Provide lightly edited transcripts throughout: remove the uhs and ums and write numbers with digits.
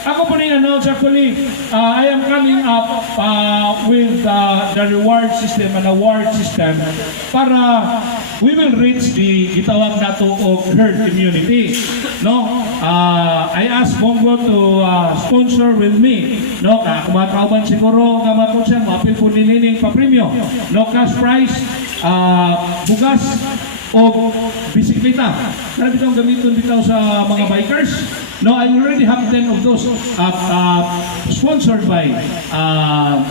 Ako po rin actually, I am coming up with the reward system and award system para we will reach the gitawag nato of herd immunity. No? I asked Bongo to sponsor with me. No? Kumakauban siguro nga matong siya, mapil po nilining pa-premium. No cash prize, bugas, o bisikleta. Karami itong gamitin dito sa mga bikers. No, I already have 10 of those sponsored by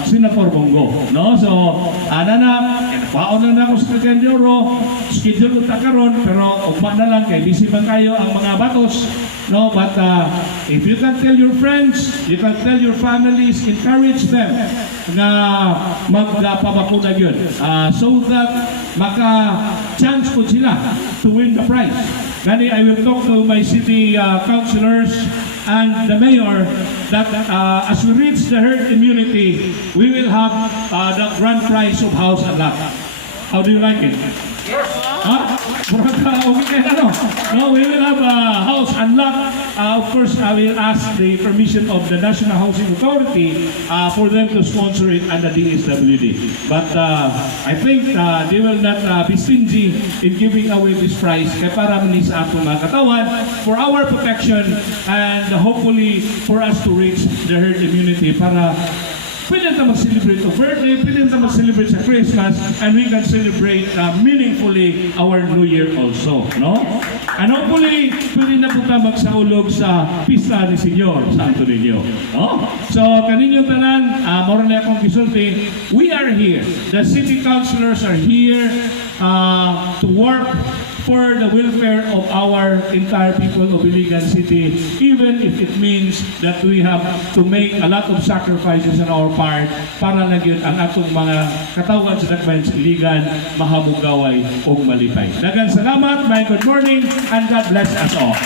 Senator Bongo. No, so paon lang na ako sa €10. Schedule uta karon pero ugma na lang kay busy man kayo ang mga batos. No, but if you can tell your friends, you can tell your families, encourage them na magpabakuna yun. So that maka-chance po sila to win the prize. Gani, I will talk to my city councilors and the mayor that as we reach the herd immunity, we will have the grand prize of house and lot. How do you like it? Yes. Okay, no, we will have a house and lot. Of course, I will ask the permission of the National Housing Authority for them to sponsor it and the DSWD. But I think they will not be stingy in giving away this prize kaya para manis sa atong mga katawan for our protection and hopefully for us to reach the herd immunity para pwede na mag-celebrate of birthday, pwede na mag-celebrate sa Christmas, and we can celebrate meaningfully our New Year also, no? And hopefully, pwede na po tayo magsaulog sa pista ni Senyor Santo Niño, no? So, kaninyong tanan, mora na akong gisulti, we are here. The city councilors are here to work for the welfare of our entire people of Iligan City, even if it means that we have to make a lot of sacrifices on our part para nagyan ang atong mga katawan sa Dakbayan sa Iligan mahamugaway o malipay. Daghang salamat, my good morning, and God bless us all.